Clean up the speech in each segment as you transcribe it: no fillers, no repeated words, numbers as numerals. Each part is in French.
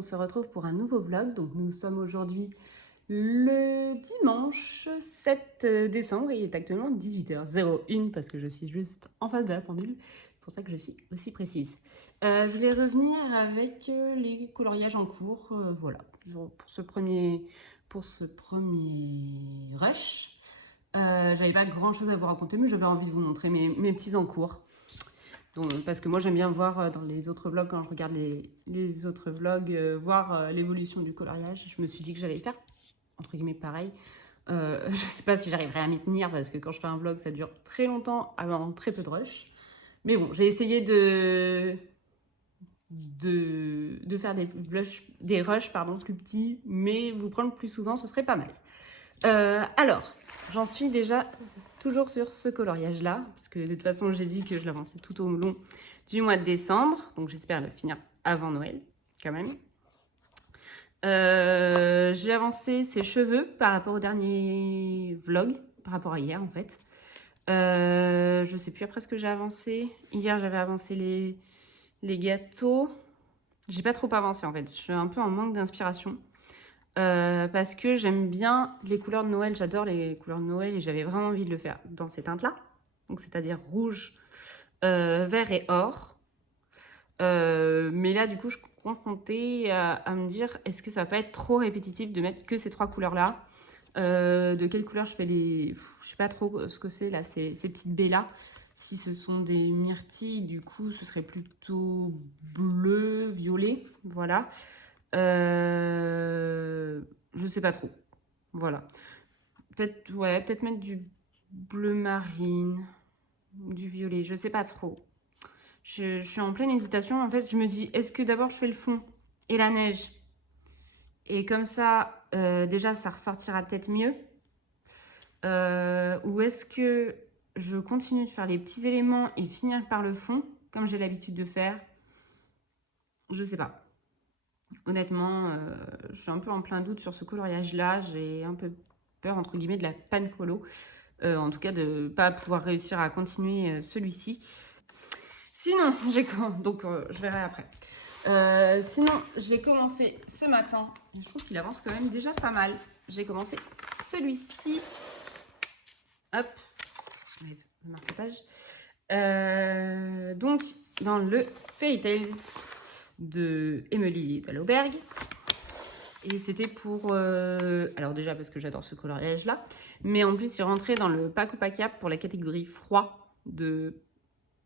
on se retrouve pour un nouveau vlog. Donc nous sommes aujourd'hui le dimanche 7 décembre et il est actuellement 18h01 parce que je suis juste en face de la pendule. C'est pour ça que je suis aussi précise. Je voulais revenir avec les coloriages en cours. Voilà, pour ce premier rush. J'avais pas grand chose à vous raconter, mais j'avais envie de vous montrer mes petits en cours. Donc, parce que moi j'aime bien voir dans les autres vlogs, quand je regarde les autres vlogs, voir l'évolution du coloriage. Je me suis dit que j'allais faire entre guillemets pareil. Je sais pas si j'arriverai à m'y tenir parce que quand je fais un vlog ça dure très longtemps avant très peu de rush. Mais bon, j'ai essayé de faire des rushs plus petits, mais vous prendre plus souvent, ce serait pas mal. Alors, j'en suis déjà toujours sur ce coloriage-là, parce que de toute façon, j'ai dit que je l'avançais tout au long du mois de décembre, donc j'espère le finir avant Noël, quand même. J'ai avancé ses cheveux par rapport au dernier vlog, par rapport à hier en fait. Je sais plus après ce que j'ai avancé. Hier, j'avais avancé les gâteaux. J'ai pas trop avancé en fait, je suis un peu en manque d'inspiration. Parce que j'aime bien les couleurs de Noël, j'adore les couleurs de Noël et j'avais vraiment envie de le faire dans ces teintes-là. Donc c'est-à-dire rouge, vert et or. Mais là, du coup, je suis confrontée à me dire, est-ce que ça va pas être trop répétitif de mettre que ces trois couleurs-là? De quelle couleur je fais les... Je sais pas trop ce que c'est là, ces petites baies-là. Si ce sont des myrtilles, du coup, ce serait plutôt bleu, violet, voilà. Je sais pas trop. Voilà. Peut-être mettre du bleu marine, du violet, je sais pas trop. Je suis en pleine hésitation. En fait, je me dis, est-ce que d'abord je fais le fond et la neige? Et comme ça, déjà, ça ressortira peut-être mieux. Ou est-ce que je continue de faire les petits éléments et finir par le fond, comme j'ai l'habitude de faire? Je sais pas. Honnêtement, je suis un peu en plein doute sur ce coloriage-là. J'ai un peu peur, entre guillemets, de la panne colo. En tout cas, de ne pas pouvoir réussir à continuer celui-ci. Sinon, donc je verrai après. Sinon, j'ai commencé ce matin. Je trouve qu'il avance quand même déjà pas mal. J'ai commencé celui-ci. Hop, le marquetage. Donc, dans le Fairy Tales de Emily Littlberg. Et c'était pour... alors déjà parce que j'adore ce coloriage-là. Mais en plus, j'ai rentré dans le Paco Paca pour la catégorie froid de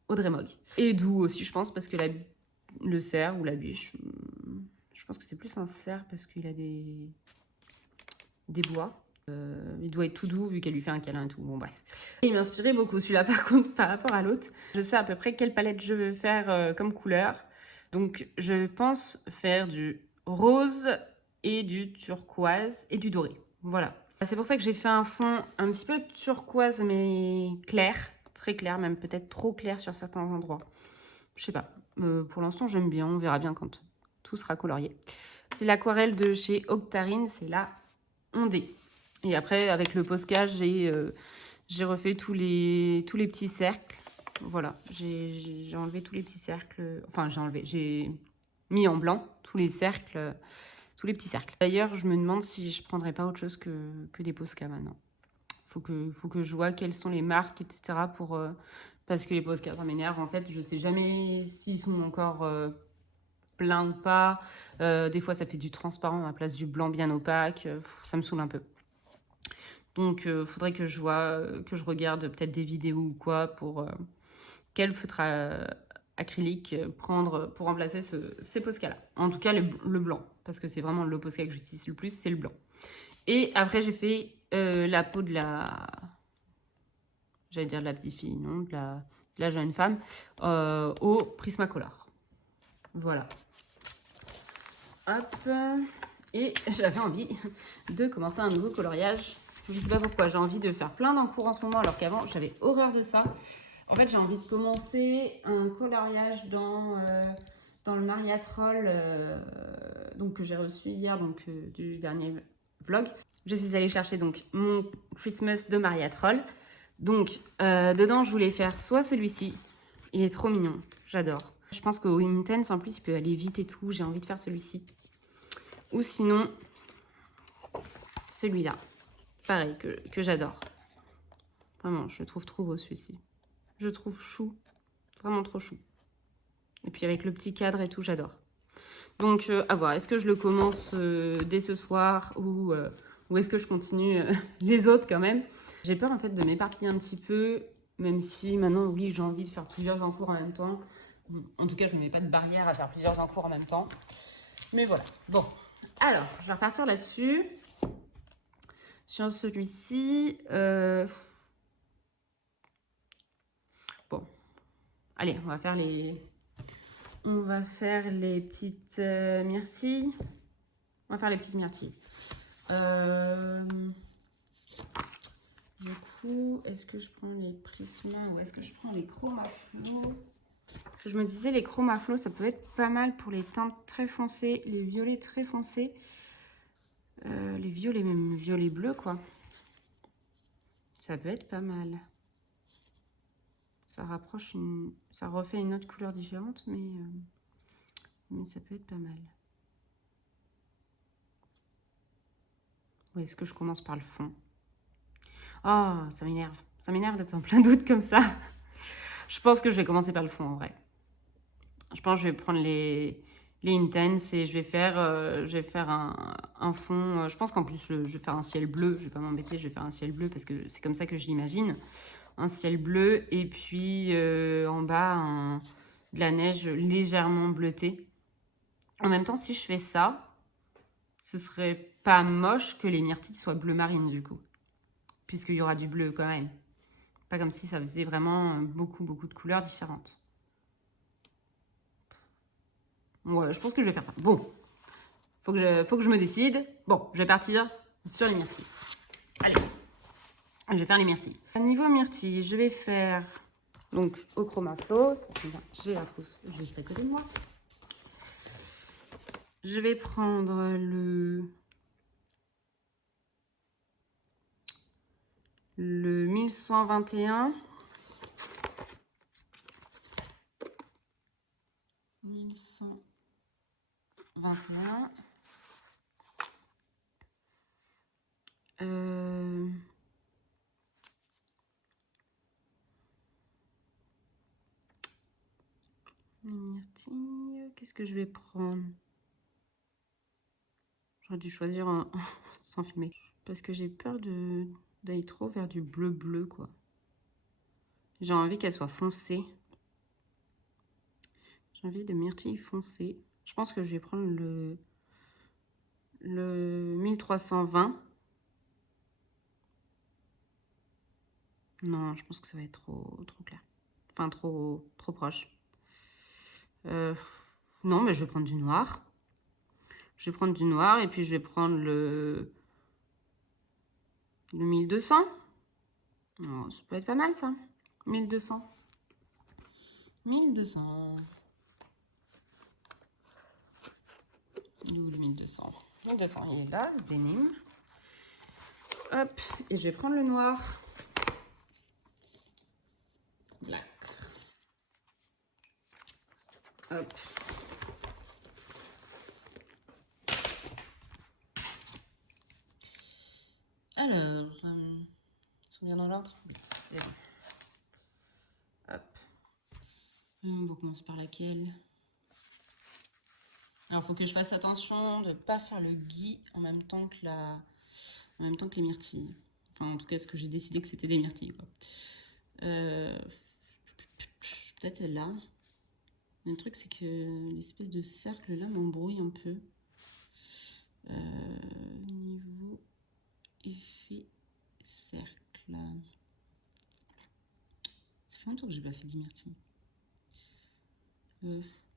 Audrey Mogg. Et doux aussi, je pense, parce que le cerf ou la biche, je pense que c'est plus un cerf parce qu'il a des bois. Il doit être tout doux vu qu'elle lui fait un câlin et tout. Bon, bref. Et il m'inspirait beaucoup celui-là, par contre, par rapport à l'autre. Je sais à peu près quelle palette je veux faire comme couleur. Donc, je pense faire du rose et du turquoise et du doré. Voilà. C'est pour ça que j'ai fait un fond un petit peu turquoise mais clair. Très clair, même peut-être trop clair sur certains endroits. Je sais pas. Pour l'instant, j'aime bien. On verra bien quand tout sera colorié. C'est l'aquarelle de chez Octarine. C'est la Ondée. Et après, avec le Posca, j'ai refait tous les petits cercles. Voilà. J'ai enlevé tous les petits cercles. Enfin, j'ai mis en blanc tous les cercles. Tous les petits cercles. D'ailleurs, je me demande si je prendrais pas autre chose que des Posca maintenant. Faut que je vois quelles sont les marques, etc. Parce que les Posca, ça m'énerve. En fait, je sais jamais s'ils sont encore pleins ou pas. Des fois, ça fait du transparent à la place du blanc bien opaque. Ça me saoule un peu. Donc, faudrait que je vois, que je regarde peut-être des vidéos ou quoi pour quel feutre acrylique prendre pour remplacer ces Posca-là. En tout cas, le blanc, parce que c'est vraiment le Posca que j'utilise le plus, c'est le blanc. Et après, j'ai fait la peau de la... J'allais dire de la petite fille, non, de la jeune femme, au Prismacolor. Voilà. Hop. Et j'avais envie de commencer un nouveau coloriage. Je ne sais pas pourquoi, j'ai envie de faire plein d'encours en ce moment, alors qu'avant, j'avais horreur de ça. En fait, j'ai envie de commencer un coloriage dans le Mariatrol, donc que j'ai reçu hier, donc du dernier vlog. Je suis allée chercher donc mon Christmas de Mariatrol. Donc, dedans, je voulais faire soit celui-ci. Il est trop mignon, j'adore. Je pense qu'au Intense, en plus, il peut aller vite et tout. J'ai envie de faire celui-ci. Ou sinon, celui-là. Pareil, que j'adore. Vraiment, je le trouve trop beau celui-ci. Je le trouve chou. Vraiment trop chou. Et puis avec le petit cadre et tout, j'adore. Donc, à voir. Est-ce que je le commence dès ce soir ou est-ce que je continue les autres quand même? J'ai peur en fait de m'éparpiller un petit peu, même si maintenant, oui, j'ai envie de faire plusieurs encours en même temps. En tout cas, je ne mets pas de barrière à faire plusieurs encours en même temps. Mais voilà. Bon, alors, je vais repartir là-dessus. Sur celui-ci, bon, allez, on va faire les petites myrtilles. On va faire les petites myrtilles. Du coup, est-ce que je prends les Prisma ou est-ce que je prends les Chromaflo? Parce que je me disais, les Chromaflo, ça peut être pas mal pour les teintes très foncées, les violets très foncés. Les violets, même violets bleus, quoi. Ça peut être pas mal. Ça rapproche ça refait une autre couleur différente, mais ça peut être pas mal. Ou est-ce que je commence par le fond? Oh, ça m'énerve. Ça m'énerve d'être en plein doute comme ça. Je pense que je vais commencer par le fond, en vrai. Je pense que je vais prendre les Intense et je vais faire un fond. Je pense qu'en plus, je vais faire un ciel bleu. Je vais pas m'embêter, je vais faire un ciel bleu parce que c'est comme ça que je l'imagine. Un ciel bleu et puis en bas, de la neige légèrement bleutée. En même temps, si je fais ça, ce serait pas moche que les myrtilles soient bleu marine du coup. Puisqu'il y aura du bleu quand même. Pas comme si ça faisait vraiment beaucoup de couleurs différentes. Ouais, je pense que je vais faire ça. Bon, faut que je me décide. Bon, je vais partir sur les myrtilles. Allez, je vais faire les myrtilles. À niveau myrtilles, je vais faire donc au Chromaflo. J'ai la trousse juste à côté de moi. Je vais prendre le 1121. 1121. Les myrtilles, qu'est-ce que je vais prendre? J'aurais dû choisir sans filmer. Parce que j'ai peur d'aller trop vers du bleu, quoi. J'ai envie qu'elle soit foncée. J'ai envie de myrtille foncée. Je pense que je vais prendre le 1320. Non, je pense que ça va être trop clair. Enfin, trop proche. Non, mais je vais prendre du noir. Je vais prendre du noir et puis je vais prendre le 1200. Oh, ça peut être pas mal, ça. 1200. 1200. D'où le 1200. 1200, il est là, le denim. Hop, et je vais prendre le noir. Black. Hop. Alors, ils sont bien dans l'ordre? Oui, c'est bon. Hop. On va commencer par laquelle? Alors, il faut que je fasse attention de ne pas faire le gui en même temps que les myrtilles. Enfin, en tout cas, ce que j'ai décidé que c'était des myrtilles, quoi. Peut-être celle-là. Le truc, c'est que l'espèce de cercle là m'embrouille un peu. Niveau effet cercle. Ça fait longtemps que j'ai pas fait 10 myrtilles.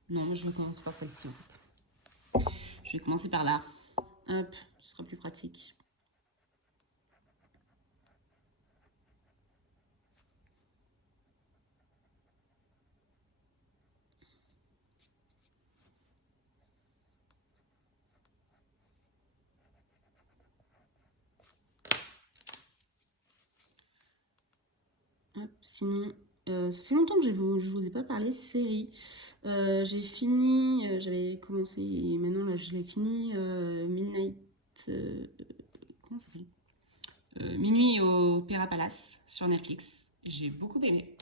Non, je vais commencer par celle-ci en fait. Je vais commencer par là. Hop, ce sera plus pratique. Hop, sinon, Ça fait longtemps que je vous ai pas parlé série. J'ai fini, j'avais commencé et maintenant là je l'ai fini. Midnight. Comment ça s'appelle? Minuit au Opéra Palace sur Netflix. J'ai beaucoup aimé.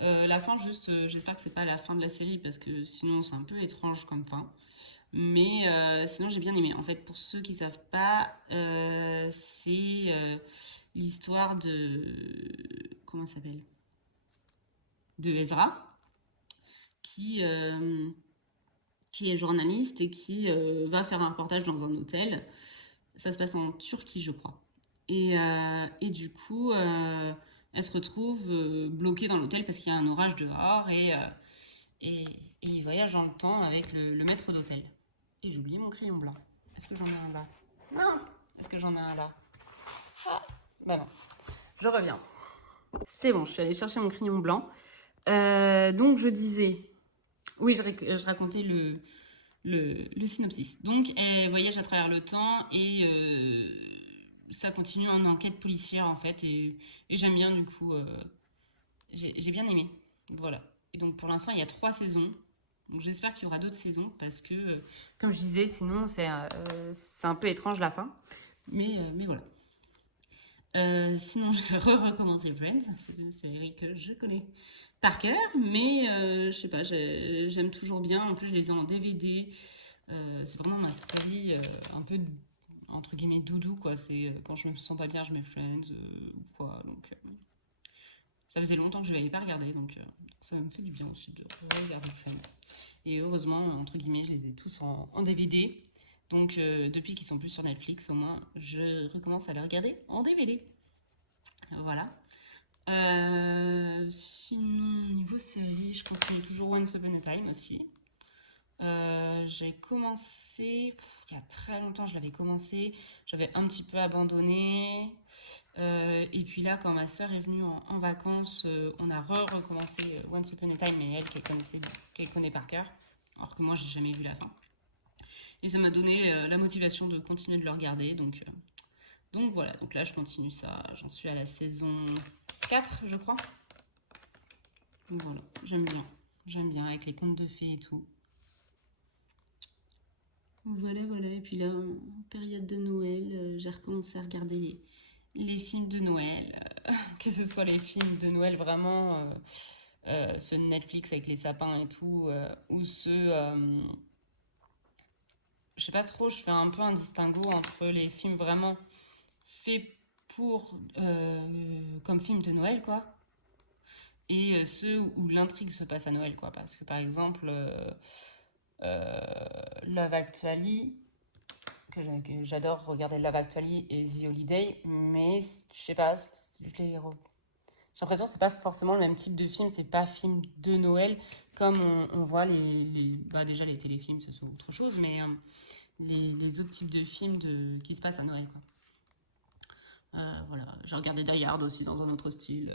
La fin, juste, j'espère que c'est pas la fin de la série parce que sinon c'est un peu étrange comme fin. Mais sinon j'ai bien aimé. En fait, pour ceux qui savent pas, c'est l'histoire de comment ça s'appelle? De Ezra qui qui est journaliste et qui va faire un reportage dans un hôtel. Ça se passe en Turquie, je crois. Et du coup, elle se retrouve bloquée dans l'hôtel parce qu'il y a un orage dehors et, et il voyage dans le temps avec le maître d'hôtel. Et j'ai oublié mon crayon blanc. Est-ce que j'en ai un là? Non. Est-ce que j'en ai un là? Ah, bah non. Je reviens. C'est bon, je suis allée chercher mon crayon blanc. Donc je disais, oui, je racontais le synopsis. Donc, elle voyage à travers le temps et ça continue en enquête policière en fait. Et j'aime bien du coup, j'ai bien aimé. Voilà. Et donc pour l'instant, il y a 3 saisons. Donc j'espère qu'il y aura d'autres saisons parce que, comme je disais, sinon c'est un peu étrange la fin. Mais voilà. Sinon, j'ai recommencé Friends. C'est une série que je connais par cœur, mais je sais pas, j'aime toujours bien. En plus, je les ai en DVD. C'est vraiment ma série un peu entre guillemets doudou quoi. C'est quand je me sens pas bien, je mets Friends ou quoi. Donc ça faisait longtemps que je l'avais pas regardé, donc ça me fait du bien aussi de regarder Friends. Et heureusement entre guillemets, je les ai tous en DVD. Donc depuis qu'ils sont plus sur Netflix, au moins je recommence à les regarder en DVD. Voilà. Sinon, niveau série, je continue toujours Once Upon a Time aussi. J'ai commencé, il y a très longtemps, je l'avais commencé, j'avais un petit peu abandonné. Et puis là, quand ma soeur est venue en vacances, on a recommencé Once Upon a Time, mais elle, qu'elle connaît par cœur, alors que moi, j'ai jamais vu la fin. Et ça m'a donné la motivation de continuer de le regarder, donc voilà, donc là, je continue ça, j'en suis à la saison 4, je crois. Donc voilà, j'aime bien avec les contes de fées et tout. Voilà, voilà. Et puis là, en période de Noël, j'ai recommencé à regarder les films de Noël. Que ce soit les films de Noël vraiment, ceux de Netflix avec les sapins et tout, ou ceux. Je sais pas trop, je fais un peu un distinguo entre les films vraiment faits pour. Comme film de Noël, quoi. Et ceux où l'intrigue se passe à Noël, quoi. Parce que par exemple, Love Actually, que j'adore regarder Love Actually et The Holiday, mais je sais pas, j'ai l'impression que c'est pas forcément le même type de film, c'est pas film de Noël comme on voit bah déjà les téléfilms, ce sont autre chose, mais les autres types de films qui se passent à Noël, quoi. Voilà, j'ai regardé Die Hard aussi dans un autre style,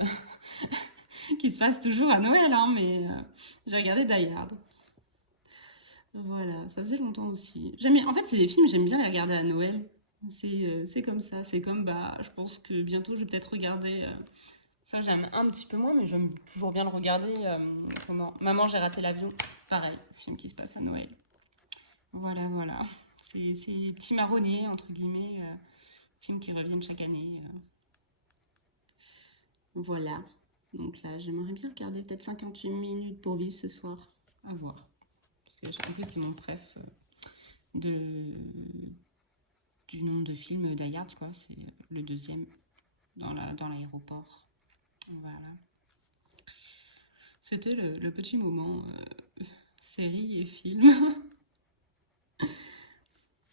qui se passe toujours à Noël, hein, mais j'ai regardé Die Hard. Voilà, ça faisait longtemps aussi. En fait, c'est des films, j'aime bien les regarder à Noël. C'est comme ça. C'est comme, bah, je pense que bientôt, je vais peut-être regarder. Ça, j'aime un petit peu moins, mais j'aime toujours bien le regarder. Comment Maman, j'ai raté l'avion. Pareil, film qui se passe à Noël. Voilà, voilà. C'est les petits marronniers, entre guillemets, films qui reviennent chaque année. Voilà. Donc là, j'aimerais bien regarder peut-être 58 minutes pour vivre ce soir. À voir. Parce que, en plus, c'est mon préf de, du nombre de films Die Hard, quoi. C'est le deuxième dans l'aéroport. Voilà. C'était le petit moment série et film.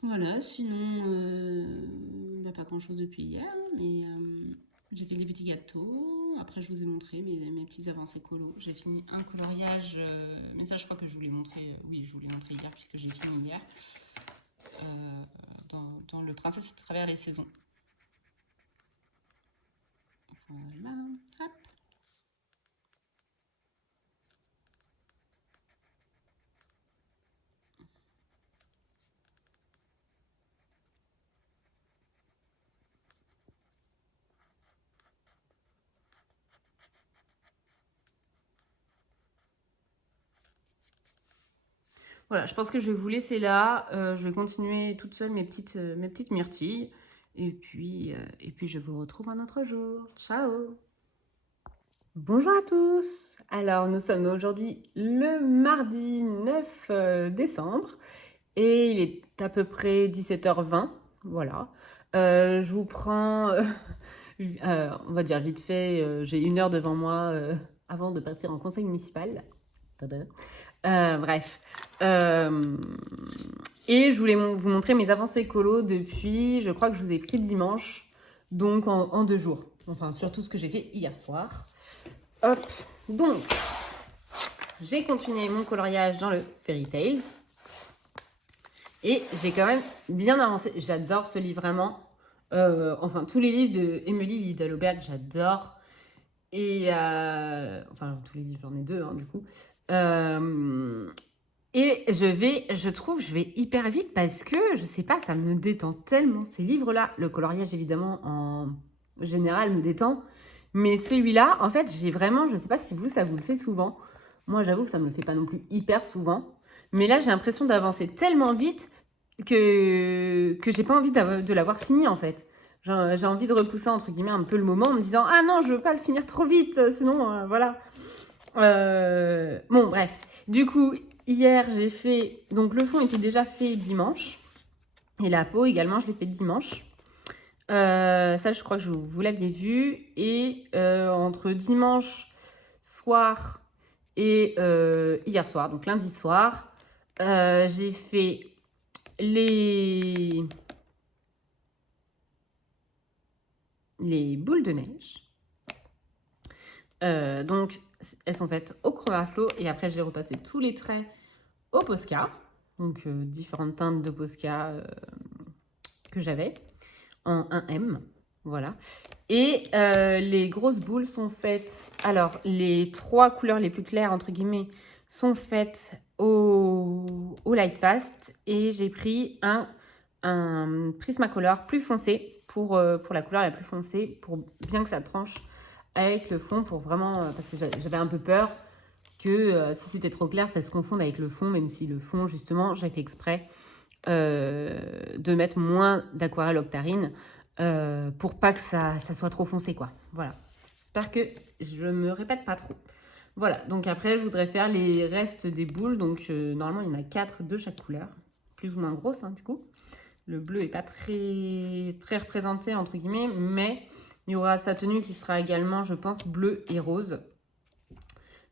Voilà, sinon, bah, pas grand chose depuis hier, mais j'ai fait des petits gâteaux. Après, je vous ai montré mes petites avancées colo. J'ai fini un coloriage, mais ça, je crois que je vous l'ai montré. Oui, je vous l'ai montré hier puisque j'ai fini hier. Dans Le Princesse à travers les saisons. Voilà, hop. Voilà, je pense que je vais vous laisser là. Je vais continuer toute seule mes petites myrtilles. Et puis je vous retrouve un autre jour. Ciao! Bonjour à tous! Alors, nous sommes aujourd'hui le mardi 9 décembre et il est à peu près 17h20. Voilà. Je vous prends, on va dire vite fait, j'ai 1 heure devant moi avant de partir en conseil municipal. Tada. Bref. Et je voulais vous montrer mes avancées écolo depuis, je crois que je vous ai pris dimanche, donc en 2 jours. Enfin, surtout ce que j'ai fait hier soir. Hop, donc, j'ai continué mon coloriage dans le Fairy Tales. Et j'ai quand même bien avancé. J'adore ce livre vraiment. Enfin, tous les livres de Emily Lidl-Auberg, j'adore. Et enfin, tous les livres, j'en ai 2, hein, du coup. Et je trouve, je vais hyper vite parce que, je sais pas, ça me détend tellement. Ces livres-là, le coloriage, évidemment, en général, me détend. Mais celui-là, en fait, j'ai vraiment, je sais pas si vous, ça vous le fait souvent. Moi, j'avoue que ça me le fait pas non plus hyper souvent. Mais là, j'ai l'impression d'avancer tellement vite que j'ai pas envie de l'avoir fini, en fait. J'ai envie de repousser, entre guillemets, un peu le moment en me disant « Ah non, je veux pas le finir trop vite, sinon, voilà. » Bon, bref. Du coup, hier, j'ai fait... Donc, le fond était déjà fait dimanche. Et la peau, également, je l'ai fait dimanche. Ça, je crois que vous l'aviez vu. Et entre dimanche soir et hier soir, donc lundi soir, j'ai fait les boules de neige. Donc, elles sont faites au chroma flow et après, j'ai repassé tous les traits au Posca. Donc, différentes teintes de Posca que j'avais en 1M. Voilà. Et les grosses boules sont faites... Alors, les 3 couleurs les plus claires, entre guillemets, sont faites au Light Fast. Et j'ai pris un Prismacolor plus foncé pour la couleur la plus foncée, pour bien que ça tranche avec le fond, pour vraiment... parce que j'avais un peu peur que si c'était trop clair, ça se confonde avec le fond, même si le fond, justement, j'ai fait exprès de mettre moins d'aquarelle Octarine pour pas que ça soit trop foncé, quoi. Voilà. J'espère que je me répète pas trop. Voilà, donc après, je voudrais faire les restes des boules. Donc, normalement, il y en a 4 de chaque couleur, plus ou moins grosses, hein, du coup. Le bleu est pas très représenté, entre guillemets, mais il y aura sa tenue qui sera également, je pense, bleu et rose.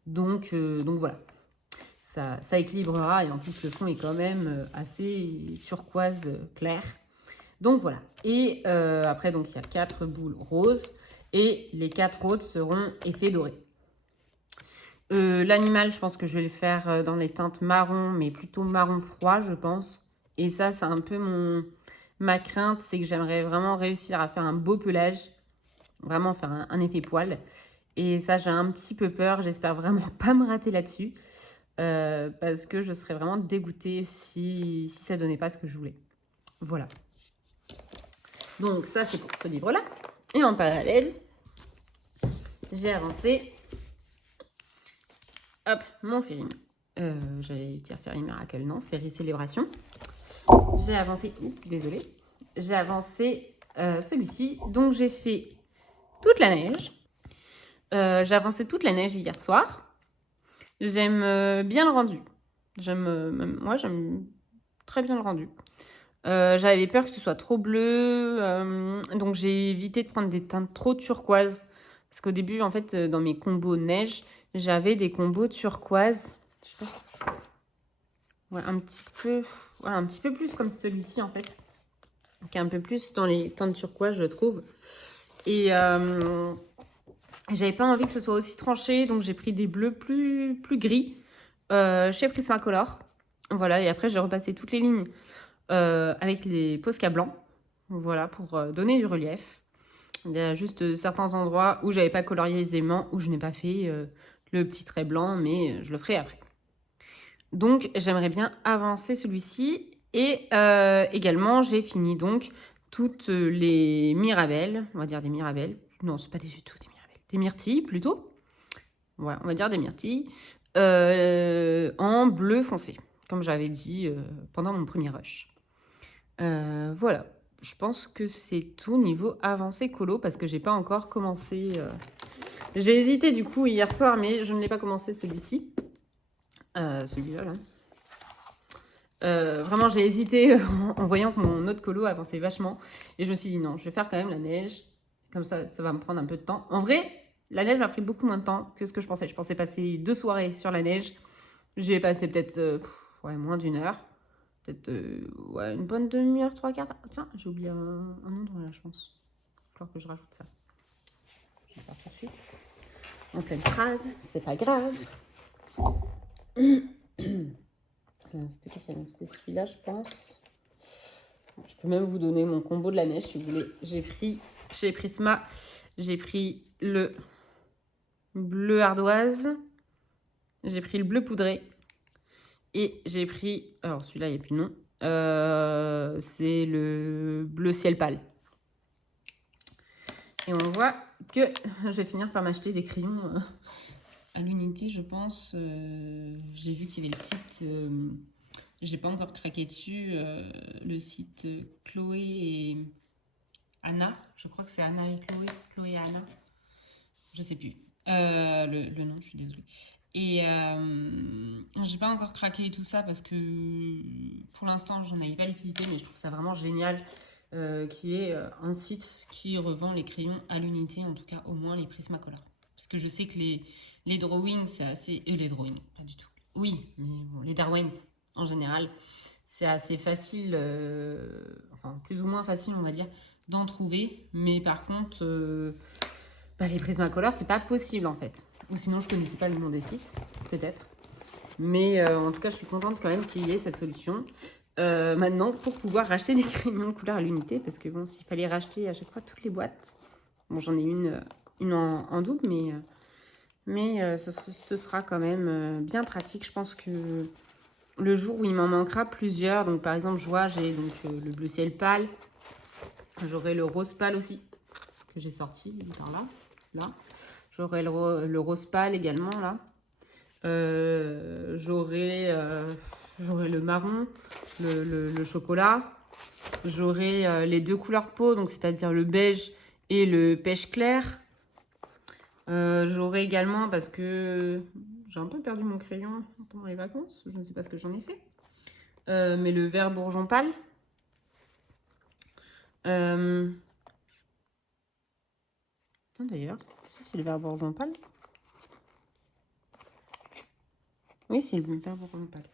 Donc voilà. Ça équilibrera et en plus, le fond est quand même assez turquoise clair. Donc voilà. Et après, donc il y a 4 boules roses et les 4 autres seront effets dorés. L'animal, je pense que je vais le faire dans les teintes marron, mais plutôt marron froid, je pense. Et ça, c'est un peu ma crainte, c'est que j'aimerais vraiment réussir à faire un beau pelage, vraiment faire un effet poil. Et ça, j'ai un petit peu peur, j'espère vraiment pas me rater là-dessus, parce que je serais vraiment dégoûtée si ça donnait pas ce que je voulais. Voilà. Donc ça, c'est pour ce livre-là. Et en parallèle, j'ai avancé, hop, mon Fairy. J'allais dire Fairy Miracle, non, Fairy Célébration. J'ai avancé, désolée, j'ai avancé celui-ci. Donc j'ai fait toute la neige. J'ai avancé toute la neige hier soir. J'aime bien le rendu. Moi, j'aime très bien le rendu. J'avais peur que ce soit trop bleu, donc j'ai évité de prendre des teintes trop turquoises. Parce qu'au début, en fait, dans mes combos neige, j'avais des combos turquoise. Je sais pas. Ouais, un petit peu plus comme celui-ci, en fait. Qui est un peu plus dans les teintes turquoise, je trouve. Et j'avais pas envie que ce soit aussi tranché, donc j'ai pris des bleus plus gris chez Prismacolor. Voilà, et après, j'ai repassé toutes les lignes avec les Posca blancs. Voilà, pour donner du relief. Il y a juste certains endroits où j'avais pas colorié aisément, où je n'ai pas fait le petit trait blanc, mais je le ferai après. Donc, j'aimerais bien avancer celui-ci. Et également, j'ai fini donc toutes les mirabelles. On va dire des mirabelles. Non, c'est pas du tout des mirabelles. Des myrtilles, plutôt. Ouais, on va dire des myrtilles. En bleu foncé. comme j'avais dit pendant mon premier rush. Voilà, je pense que c'est tout niveau avancée colo parce que j'ai pas encore commencé. J'ai hésité du coup hier soir, mais je ne l'ai pas commencé celui-ci. Celui-là, là. Vraiment, j'ai hésité en voyant que mon autre colo avançait vachement. Et je me suis dit non, je vais faire quand même la neige. Comme ça va me prendre un peu de temps. En vrai, la neige m'a pris beaucoup moins de temps que ce que je pensais. Je pensais passer 2 soirées sur la neige. J'ai passé peut-être moins d'1 heure. Peut-être une bonne demi-heure, 3 quarts. Tiens, j'ai oublié un endroit là, je pense. Il va falloir que je rajoute ça. Je vais faire tout de suite. En pleine phrase, c'est pas grave. C'était quoi? C'était celui-là, je pense. Je peux même vous donner mon combo de la neige si vous voulez. J'ai pris Prisma. J'ai pris le bleu ardoise. J'ai pris le bleu poudré. Et j'ai pris... Alors celui-là, il n'y a plus de nom. C'est le bleu ciel pâle. Et on voit que je vais finir par m'acheter des crayons à l'unité, je pense. J'ai vu qu'il y avait le site... j'ai pas encore craqué dessus. Le site Chloé et Anna. Je crois que c'est Anna et Chloé. Chloé et Anna. Je sais plus. Le nom, je suis désolée. Et j'ai pas encore craqué tout ça parce que pour l'instant j'en ai pas l'utilité, mais je trouve ça vraiment génial qu'il y ait un site qui revend les crayons à l'unité, en tout cas au moins les Prismacolor. Parce que je sais que les drawings c'est assez... les drawings, pas du tout. Oui, mais bon, les Darwent en général, c'est assez facile, enfin plus ou moins facile on va dire, d'en trouver. Mais par contre, les Prismacolor c'est pas possible en fait. Ou sinon je connaissais pas le nom des sites, peut-être. Mais en tout cas je suis contente quand même qu'il y ait cette solution. Maintenant pour pouvoir racheter des crayons de couleur à l'unité, parce que bon, s'il fallait racheter à chaque fois toutes les boîtes, bon j'en ai une en double, mais ce sera quand même bien pratique. Je pense que le jour où il m'en manquera plusieurs, donc par exemple je vois j'ai donc le bleu ciel pâle, j'aurai le rose pâle aussi que j'ai sorti par là. J'aurai le rose pâle également là. J'aurai le marron, le chocolat. J'aurai les 2 couleurs peau, donc c'est-à-dire le beige et le pêche clair. J'aurai également, parce que j'ai un peu perdu mon crayon pendant les vacances, je ne sais pas ce que j'en ai fait, mais le vert bourgeon pâle. D'ailleurs, c'est le vert bourgeon pâle. Oui, c'est le vert bourgeon pâle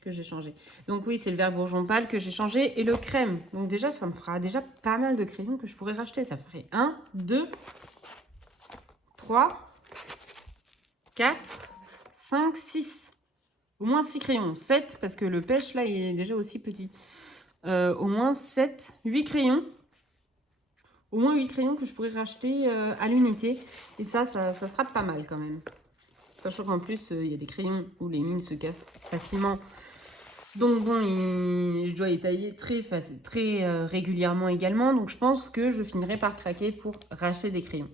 que j'ai changé. Donc oui, c'est le vert bourgeon pâle que j'ai changé et le crème. Donc déjà, ça me fera déjà pas mal de crayons que je pourrais racheter. Ça ferait 1, 2, 3, 4, 5, 6. Au moins 6 crayons. 7 parce que le pêche là, il est déjà aussi petit. Au moins 7, 8 crayons. Au moins 8 crayons que je pourrais racheter à l'unité. Et ça sera pas mal quand même. Sachant qu'en plus, il y a des crayons où les mines se cassent facilement. Donc bon, je dois les tailler très régulièrement également. Donc je pense que je finirai par craquer pour racheter des crayons.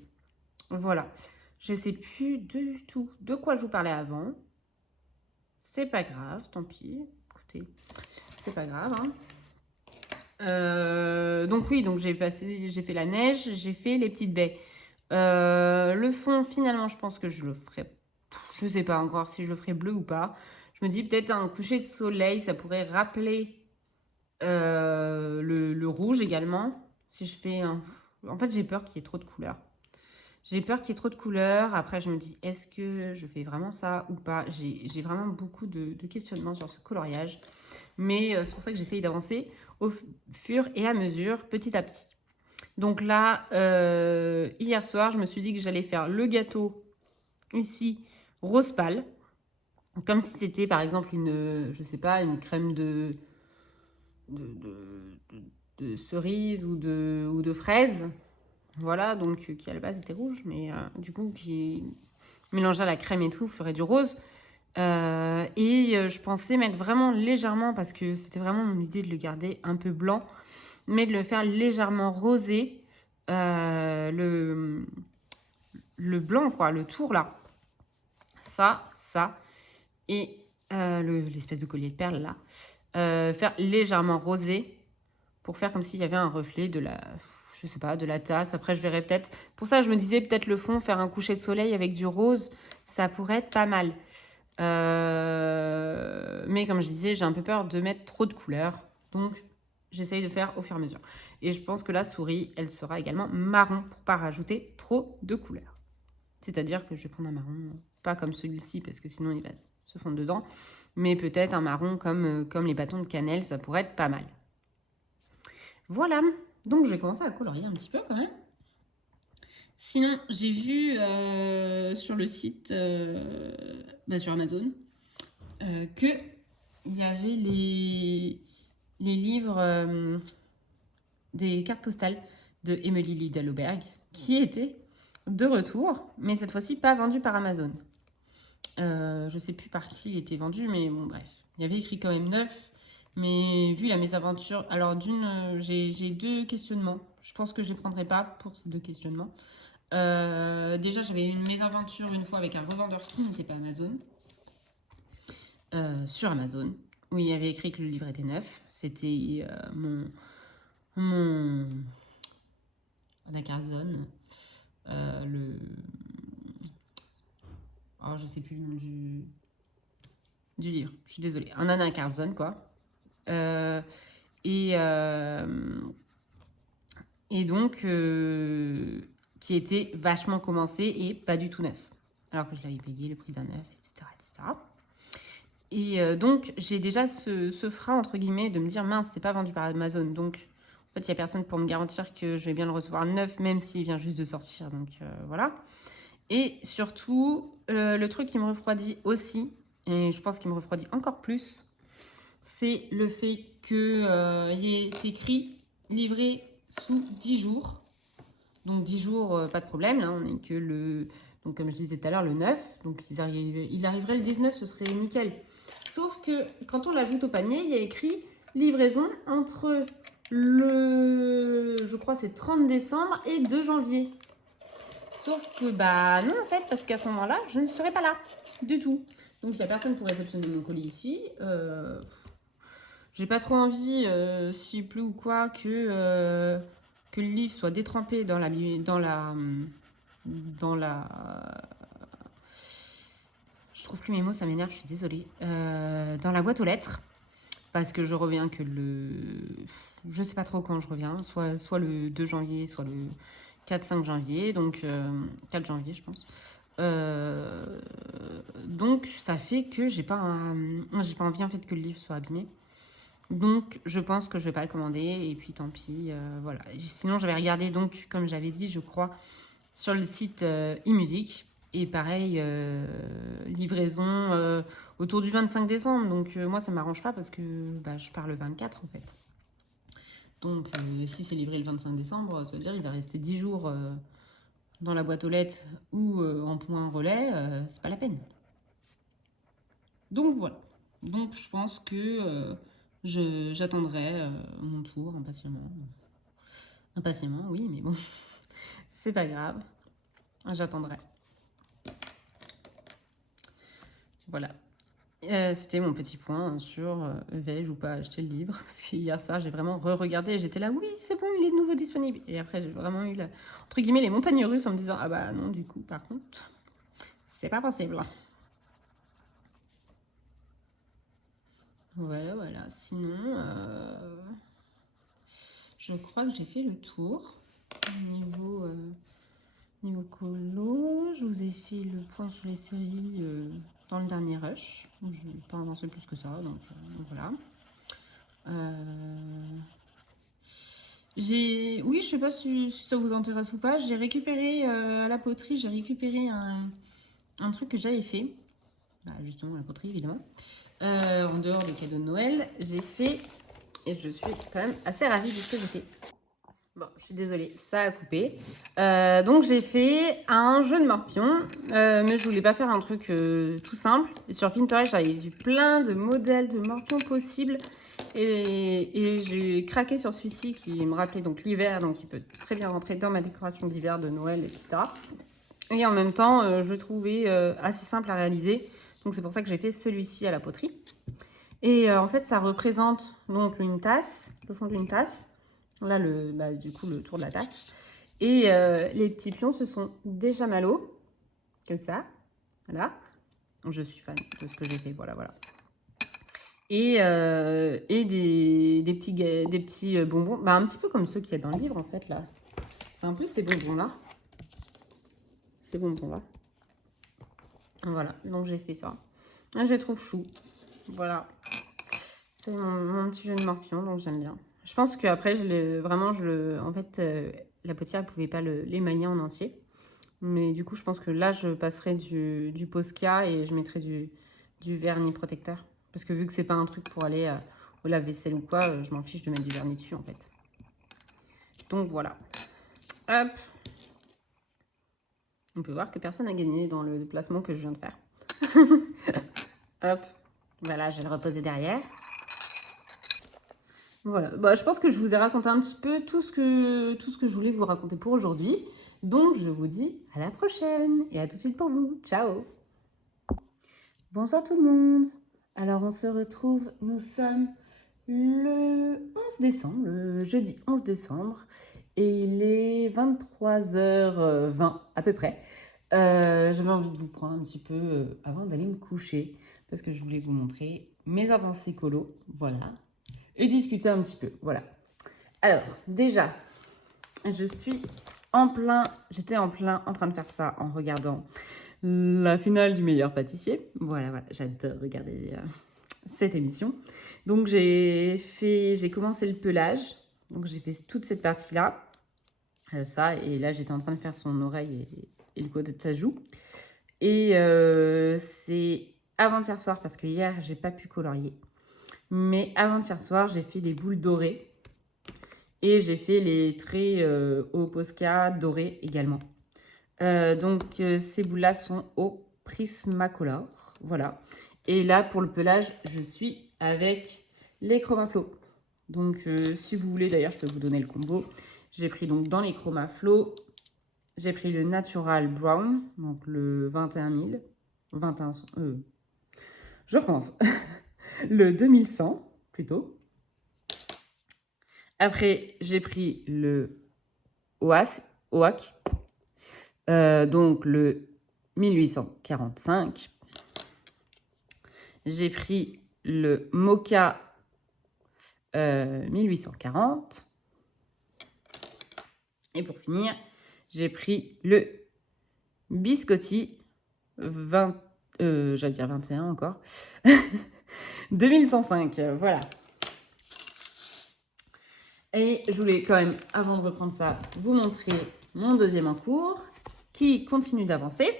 Voilà. Je ne sais plus du tout de quoi je vous parlais avant. C'est pas grave, tant pis. Écoutez, c'est pas grave. Donc oui, donc j'ai fait la neige, j'ai fait les petites baies. Le fond, finalement, je pense que je le ferai. Je sais pas encore si je le ferai bleu ou pas. Je me dis peut-être un coucher de soleil, ça pourrait rappeler le rouge également. Si je fais un... En fait, j'ai peur qu'il y ait trop de couleurs. J'ai peur qu'il y ait trop de couleurs. Après, je me dis, est-ce que je fais vraiment ça ou pas? J'ai vraiment beaucoup de questionnements sur ce coloriage. Mais c'est pour ça que j'essaye d'avancer au fur et à mesure, petit à petit. Donc là, hier soir, je me suis dit que j'allais faire le gâteau ici, rose pâle. Comme si c'était par exemple je sais pas, une crème de cerise ou de fraise. Voilà, donc qui à la base était rouge, mais du coup qui mélangé à la crème et tout ferait du rose. Je pensais mettre vraiment légèrement, parce que c'était vraiment mon idée de le garder un peu blanc, mais de le faire légèrement rosé, le blanc quoi, le tour là, ça, et l'espèce de collier de perles là, faire légèrement rosé pour faire comme s'il y avait un reflet de la, je sais pas, de la tasse. Après, je verrai peut-être. Pour ça, je me disais peut-être le fond, faire un coucher de soleil avec du rose, ça pourrait être pas mal. Mais comme je disais, j'ai un peu peur de mettre trop de couleurs. Donc, j'essaye de faire au fur et à mesure. Et je pense que la souris, elle sera également marron pour pas rajouter trop de couleurs. C'est-à-dire que je vais prendre un marron, pas comme celui-ci, parce que sinon il va se fondre dedans, mais peut-être un marron comme les bâtons de cannelle, ça pourrait être pas mal. Voilà, donc je vais commencer à colorier un petit peu quand même. Sinon, j'ai vu sur le site, sur Amazon, qu'il y avait les livres des cartes postales de Emily Lidl-Auberg qui étaient de retour, mais cette fois-ci pas vendus par Amazon. Je sais plus par qui il était vendu, mais bon, bref. Il y avait écrit quand même 9, mais vu la mésaventure. Alors, j'ai 2 questionnements. Je pense que je les prendrai pas pour ces 2 questionnements. Déjà, j'avais eu une mésaventure une fois avec un revendeur qui n'était pas Amazon. Sur Amazon, où il y avait écrit que le livre était neuf. C'était mon Carlson. Oh, je sais plus le nom du livre. Je suis désolée. Un Anna Carlson, quoi. Et donc, qui était vachement commencé et pas du tout neuf. Alors que je l'avais payé le prix d'un neuf, etc. etc. Et donc, j'ai déjà ce frein, entre guillemets, de me dire, mince, c'est pas vendu par Amazon. Donc, en fait, il n'y a personne pour me garantir que je vais bien le recevoir neuf, même s'il vient juste de sortir. Donc, voilà. Et surtout, le truc qui me refroidit aussi, et je pense qu'il me refroidit encore plus, c'est le fait qu'il y ait écrit livré sous 10 jours. Donc 10 jours, pas de problème, là, on n'est que le... Donc comme je disais tout à l'heure, le 9. Donc il arriverait le 19, ce serait nickel. Sauf que quand on l'ajoute au panier, il y a écrit livraison entre le... Je crois c'est 30 décembre et 2 janvier. Sauf que bah non en fait, parce qu'à ce moment-là, je ne serai pas là du tout. Donc il n'y a personne pour réceptionner mon colis ici. J'ai pas trop envie, s'il pleut ou quoi, que le livre soit détrempé dans la je trouve plus mes mots, ça m'énerve, je suis désolée. Dans la boîte aux lettres, parce que je reviens que je sais pas trop quand je reviens, soit le 2 janvier, soit le 4-5 janvier, donc 4 janvier je pense. Donc ça fait que j'ai pas envie en fait que le livre soit abîmé. Donc je pense que je vais pas le commander et puis tant pis, voilà. Sinon j'avais regardé donc comme j'avais dit je crois sur le site eMusic et pareil livraison autour du 25 décembre. Donc moi ça m'arrange pas parce que je pars le 24 en fait. Donc si c'est livré le 25 décembre, ça veut dire qu'il va rester 10 jours dans la boîte aux lettres ou en point relais, c'est pas la peine. Donc voilà. Donc je pense que j'attendrai mon tour impatiemment. Impatiemment, oui, mais bon, c'est pas grave. J'attendrai. Voilà. C'était mon petit point sur vais-je ou pas acheter le livre. Parce que hier soir, j'ai vraiment re-regardé et j'étais là, oui, c'est bon, il est de nouveau disponible. Et après, j'ai vraiment eu, entre guillemets, les montagnes russes en me disant, ah bah non, du coup, par contre, c'est pas possible. Voilà, voilà. Sinon, je crois que j'ai fait le tour. Niveau colo, je vous ai fait le point sur les séries dans le dernier rush. Je n'ai pas avancé plus que ça, donc voilà. Oui, je sais pas si ça vous intéresse ou pas. J'ai récupéré à la poterie, j'ai récupéré un truc que j'avais fait. Justement, à la poterie, évidemment. En dehors des cadeaux de Noël, j'ai fait, et je suis quand même assez ravie de ce que j'ai fait. Bon, je suis désolée, ça a coupé. Donc j'ai fait un jeu de morpion, mais je voulais pas faire un truc tout simple. Et sur Pinterest, j'avais vu plein de modèles de morpions possibles. Et j'ai craqué sur celui-ci qui me rappelait donc l'hiver, donc il peut très bien rentrer dans ma décoration d'hiver, de Noël, etc. Et en même temps, je le trouvais assez simple à réaliser. Donc c'est pour ça que j'ai fait celui-ci à la poterie. Et en fait, ça représente donc une tasse, le fond d'une tasse. Là, du coup, le tour de la tasse. Et les petits pions se sont déjà mallots, comme ça. Voilà. Je suis fan de ce que j'ai fait, voilà. Et des petits bonbons, bah, un petit peu comme ceux qu'il y a dans le livre, en fait, là. C'est un peu ces bonbons-là. Ces bonbons-là. Voilà, donc j'ai fait ça. Là, je les trouve chou. Voilà. C'est mon petit jeu de morpion, donc j'aime bien. Je pense qu'après, en fait, la potière ne pouvait pas l'émailler en entier. Mais du coup, je pense que là, je passerai du Posca et je mettrai du vernis protecteur. Parce que vu que c'est pas un truc pour aller au lave-vaisselle ou quoi, je m'en fiche de mettre du vernis dessus, en fait. Donc voilà. Hop. On peut voir que personne n'a gagné dans le placement que je viens de faire. Hop. Voilà, je vais le reposer derrière. Voilà, bah, je pense que je vous ai raconté un petit peu tout ce que je voulais vous raconter pour aujourd'hui. Donc, je vous dis à la prochaine et à tout de suite pour vous. Ciao! Bonsoir tout le monde. Alors, on se retrouve, nous sommes le 11 décembre, le jeudi 11 décembre. Et il est 23h20 à peu près. J'avais envie de vous prendre un petit peu avant d'aller me coucher. Parce que je voulais vous montrer mes avancées colo. Voilà. Et discuter un petit peu, voilà. Alors, déjà, j'étais en plein en train de faire ça en regardant la finale du meilleur pâtissier. Voilà, j'adore regarder cette émission. Donc, j'ai commencé le pelage. Donc, j'ai fait toute cette partie-là. Ça, et là, j'étais en train de faire son oreille et le côté de sa joue. Et c'est avant-hier soir, parce que hier, j'ai pas pu colorier. Mais avant-hier soir, j'ai fait les boules dorées. Et j'ai fait les traits au Posca dorés également. Donc, ces boules-là sont au Prismacolor. Voilà. Et là, pour le pelage, je suis avec les Chromaflow. Donc, si vous voulez, d'ailleurs, je peux vous donner le combo. J'ai pris donc dans les Chromaflow, j'ai pris le Natural Brown, donc le 21 000. Je recommence. Le 2100, plutôt. Après, j'ai pris le OAC, donc le 1845. J'ai pris le Mocha 1840. Et pour finir, j'ai pris le Biscotti 21 encore. 2105, voilà. Et je voulais quand même, avant de reprendre ça, vous montrer mon deuxième en cours qui continue d'avancer.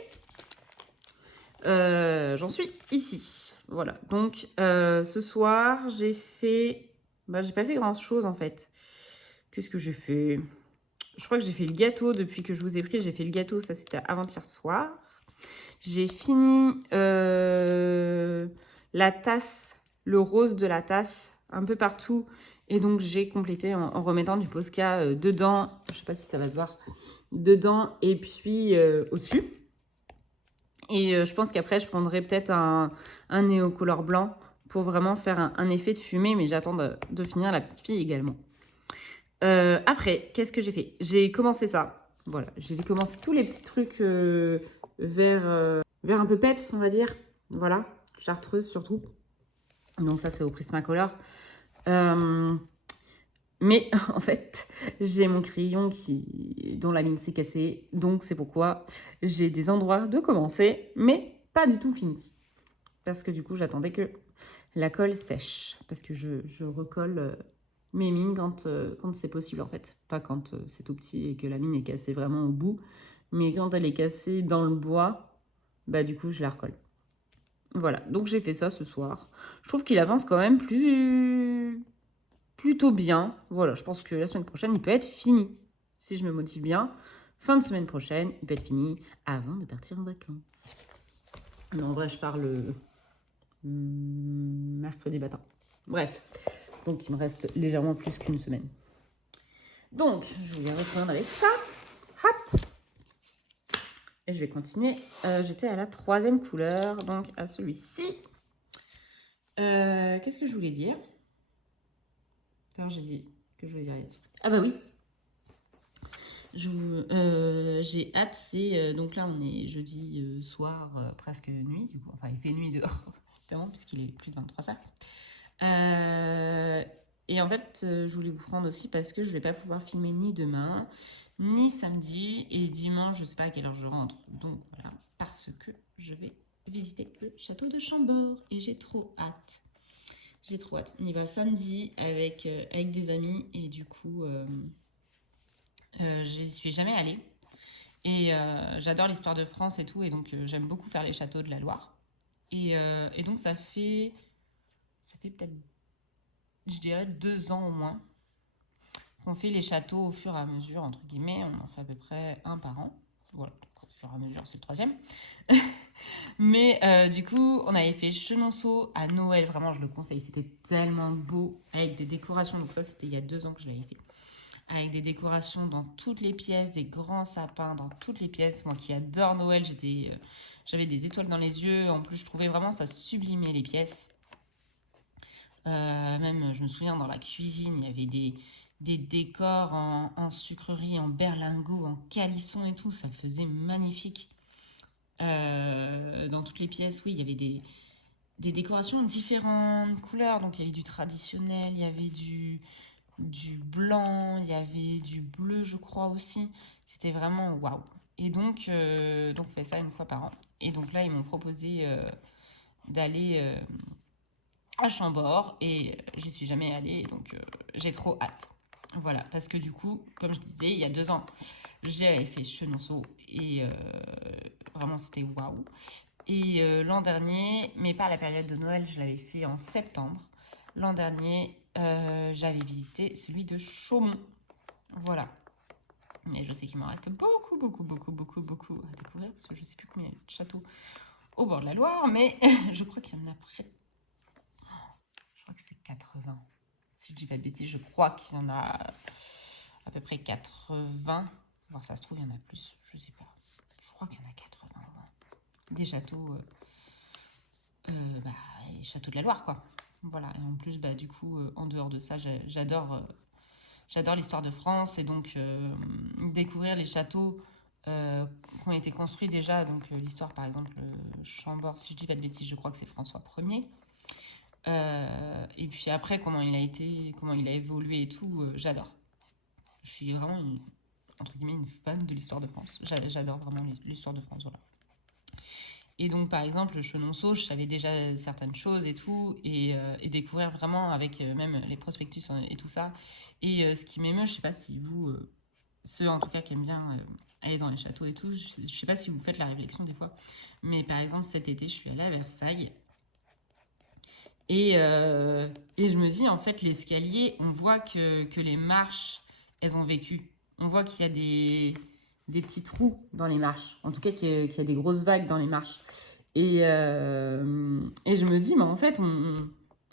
J'en suis ici. Voilà. Donc, ce soir, j'ai fait... j'ai pas fait grand-chose, en fait. Qu'est-ce que j'ai fait? Je crois que j'ai fait le gâteau depuis que je vous ai pris. J'ai fait le gâteau, ça, c'était avant-hier soir. J'ai fini la tasse, le rose de la tasse, un peu partout. Et donc, j'ai complété en remettant du Posca dedans. Je sais pas si ça va se voir. Dedans et puis au-dessus. Et je pense qu'après, je prendrai peut-être un néocolor blanc pour vraiment faire un effet de fumée. Mais j'attends de finir la petite fille également. Après, qu'est-ce que j'ai fait? J'ai commencé ça. Voilà, j'ai commencé tous les petits trucs vers un peu peps, on va dire. Voilà, chartreuse surtout. Donc ça, c'est au Prismacolor. Mais en fait, j'ai mon crayon dont la mine s'est cassée. Donc c'est pourquoi j'ai des endroits de commencer, mais pas du tout fini. Parce que du coup, j'attendais que la colle sèche. Parce que je recolle mes mines quand c'est possible en fait. Pas quand c'est tout petit et que la mine est cassée vraiment au bout. Mais quand elle est cassée dans le bois, bah du coup, je la recolle. Voilà, donc j'ai fait ça ce soir. Je trouve qu'il avance quand même plutôt bien. Voilà, je pense que la semaine prochaine, il peut être fini. Si je me motive bien, fin de semaine prochaine, il peut être fini avant de partir en vacances. Non, en vrai, je pars le mercredi matin. Bref, donc il me reste légèrement plus qu'une semaine. Donc, je vais reprendre avec ça. Hop. Et je vais continuer. J'étais à la 3e couleur, donc à celui-ci. Qu'est-ce que je voulais dire? Attends, j'ai dit que je voulais dire des trucs. Ah bah oui. J'ai hâte, c'est... donc là, on est jeudi soir, presque nuit, du coup. Enfin, il fait nuit dehors, évidemment, puisqu'il est plus de 23 heures. Et en fait, je voulais vous prendre aussi parce que je ne vais pas pouvoir filmer ni demain, ni samedi. Et dimanche, je ne sais pas à quelle heure je rentre. Donc voilà, parce que je vais visiter le château de Chambord. Et j'ai trop hâte. J'ai trop hâte. On y va samedi avec des amis. Et du coup, j'y suis jamais allée. Et j'adore l'histoire de France et tout. Et donc, j'aime beaucoup faire les châteaux de la Loire. Et donc, ça fait peut-être, je dirais, 2 ans au moins qu'on fait les châteaux au fur et à mesure, entre guillemets. On en fait à peu près un par an. Voilà, au fur et à mesure, c'est le 3e. Mais du coup, on avait fait Chenonceau à Noël. Vraiment, je le conseille. C'était tellement beau avec des décorations. Donc ça, c'était il y a 2 ans que je l'avais fait. Avec des décorations dans toutes les pièces, des grands sapins dans toutes les pièces. Moi qui adore Noël, j'avais des étoiles dans les yeux. En plus, je trouvais vraiment ça sublimait les pièces. Même, je me souviens, dans la cuisine, il y avait des décors en sucrerie, en berlingot, en calisson et tout. Ça faisait magnifique. Dans toutes les pièces, oui, il y avait des décorations de différentes couleurs. Donc, il y avait du traditionnel, il y avait du blanc, il y avait du bleu, je crois aussi. C'était vraiment waouh. Et donc, on fait ça une fois par an. Et donc là, ils m'ont proposé d'aller à Chambord et j'y suis jamais allée. Donc, j'ai trop hâte. Voilà, parce que du coup, comme je disais, il y a 2 ans, j'ai fait Chenonceau et vraiment, c'était waouh. Et l'an dernier, mais pas à la période de Noël, je l'avais fait en septembre. L'an dernier, j'avais visité celui de Chaumont. Voilà. Mais je sais qu'il m'en reste beaucoup à découvrir parce que je ne sais plus combien il y a de châteaux au bord de la Loire, mais je crois qu'il y en a près. Je crois que c'est 80. Si je dis pas de bêtises, je crois qu'il y en a à peu près 80. Voir ça se trouve, il y en a plus, je sais pas. Je crois qu'il y en a 80. Des châteaux, les châteaux de la Loire, quoi. Voilà, et en plus, du coup, en dehors de ça, j'adore l'histoire de France et donc découvrir les châteaux qui ont été construits déjà. Donc l'histoire, par exemple, Chambord, si je dis pas de bêtises, je crois que c'est François Ier. Et puis après, comment il a évolué et tout, j'adore. Je suis vraiment, entre guillemets, une fan de l'histoire de France. J'adore vraiment l'histoire de France, voilà. Et donc, par exemple, Chenonceau, je savais déjà certaines choses et tout, et découvrir vraiment avec même les prospectus et tout ça. Et ce qui m'émeut, je sais pas si vous, ceux en tout cas qui aiment bien aller dans les châteaux et tout, je sais pas si vous faites la réflexion des fois, mais par exemple, cet été, je suis allée à Versailles. Et je me dis, en fait, l'escalier, on voit que les marches, elles ont vécu. On voit qu'il y a des petits trous dans les marches. En tout cas, qu'il y a des grosses vagues dans les marches. Et je me dis, mais en fait, on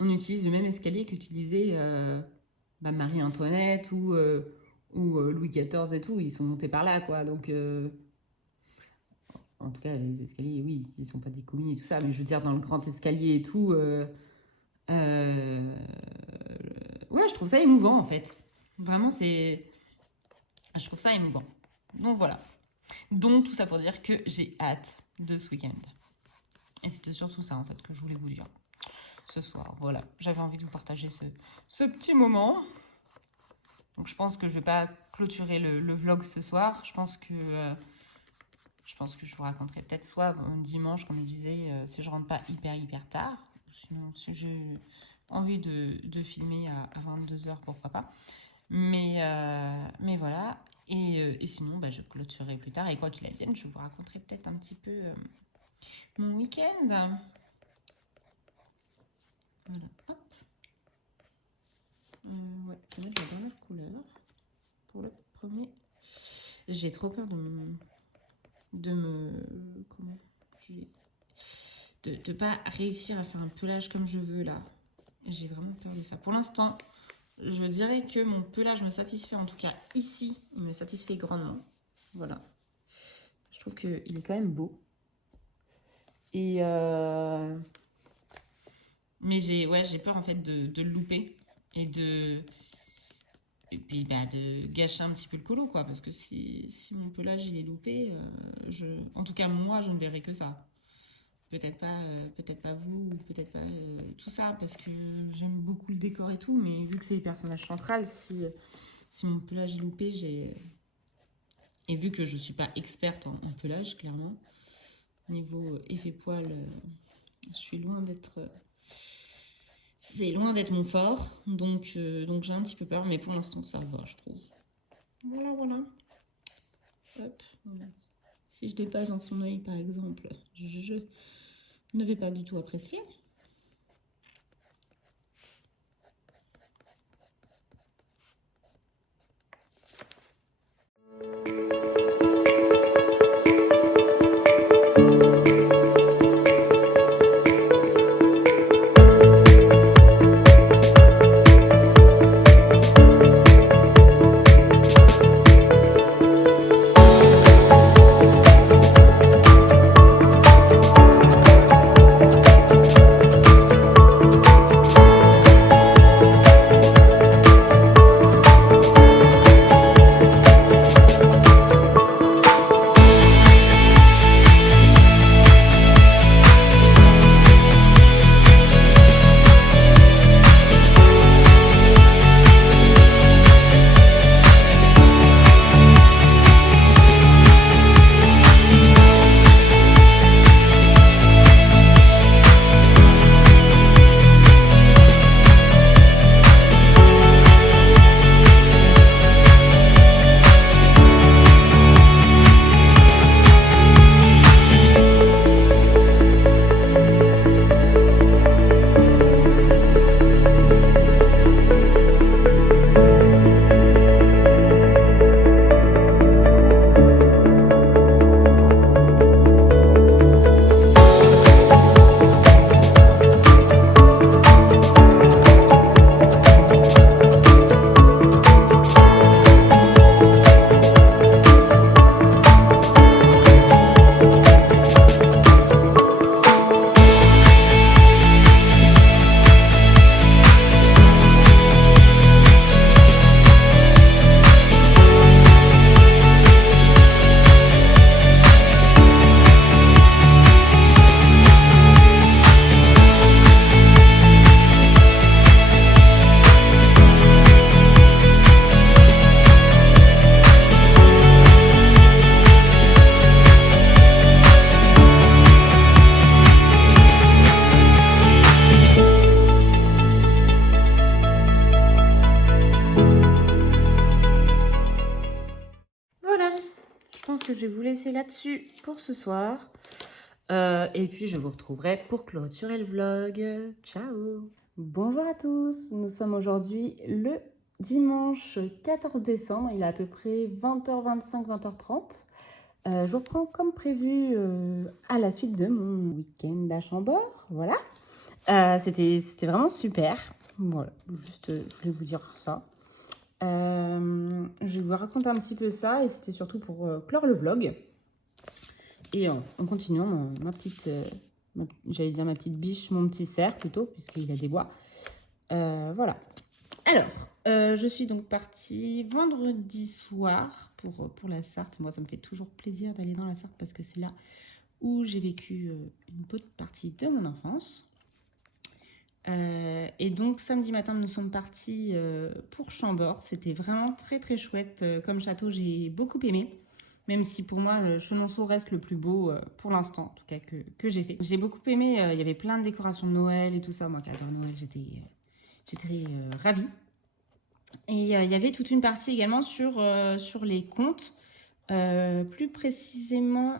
utilise le même escalier qu'utilisait Marie-Antoinette ou Louis XIV et tout. Ils sont montés par là, quoi. Donc, en tout cas, les escaliers, oui, ils sont pas des communes et tout ça. Mais je veux dire, dans le grand escalier et tout... ouais, je trouve ça émouvant en fait. Vraiment, je trouve ça émouvant. Donc voilà. Donc tout ça pour dire que j'ai hâte de ce week-end. Et c'était surtout ça en fait que je voulais vous dire ce soir. Voilà, j'avais envie de vous partager ce petit moment. Donc je pense que je vais pas clôturer le vlog ce soir. Je pense que je vous raconterai peut-être soit dimanche, comme je disais, si je rentre pas hyper tard. Sinon, si j'ai envie de filmer à 22h, pourquoi pas. Mais voilà. Et sinon, je clôturerai plus tard. Et quoi qu'il advienne, je vous raconterai peut-être un petit peu mon week-end. Voilà. Hop. Ouais, je vais mettre la dernière couleur pour le premier. J'ai trop peur de pas réussir à faire un pelage comme je veux là. J'ai vraiment peur de ça. Pour l'instant, je dirais que mon pelage me satisfait, en tout cas ici, il me satisfait grandement. Voilà. Je trouve qu'il est quand même beau. Et mais j'ai peur en fait de le louper et puis de gâcher un petit peu le colo, quoi, parce que si mon pelage il est loupé, en tout cas moi je ne verrai que ça. Peut-être pas vous, ou peut-être pas tout ça, parce que j'aime beaucoup le décor et tout, mais vu que c'est le personnage central, si mon pelage est loupé, et vu que je suis pas experte en pelage, clairement, niveau effet poil, je suis loin d'être... c'est loin d'être mon fort, donc j'ai un petit peu peur, mais pour l'instant ça va, je trouve. Voilà. Hop, voilà. Si je dépasse dans son œil, par exemple, je ne vais pas du tout apprécier. Que je vais vous laisser là-dessus pour ce soir. Et puis je vous retrouverai pour clôturer le vlog. Ciao! Bonjour à tous, nous sommes aujourd'hui le dimanche 14 décembre, il est à peu près 20h25, 20h30. Je reprends comme prévu à la suite de mon week-end à Chambord, voilà. C'était vraiment super, voilà, juste je voulais vous dire ça. Je vais vous raconter un petit peu ça et c'était surtout pour clore le vlog. Et en continuant ma petite, j'allais dire ma petite biche, mon petit cerf plutôt, puisqu'il a des bois. Voilà. Alors, je suis donc partie vendredi soir pour la Sarthe. Moi, ça me fait toujours plaisir d'aller dans la Sarthe parce que c'est là où j'ai vécu une bonne partie de mon enfance. Et donc samedi matin nous sommes partis pour Chambord. C'était vraiment très très chouette comme château, j'ai beaucoup aimé, même si pour moi le Chenonceau reste le plus beau pour l'instant, en tout cas que j'ai fait. J'ai beaucoup aimé, il y avait plein de décorations de Noël et tout ça, moi qui adore Noël, j'étais ravie. Et il y avait toute une partie également sur les contes, plus précisément,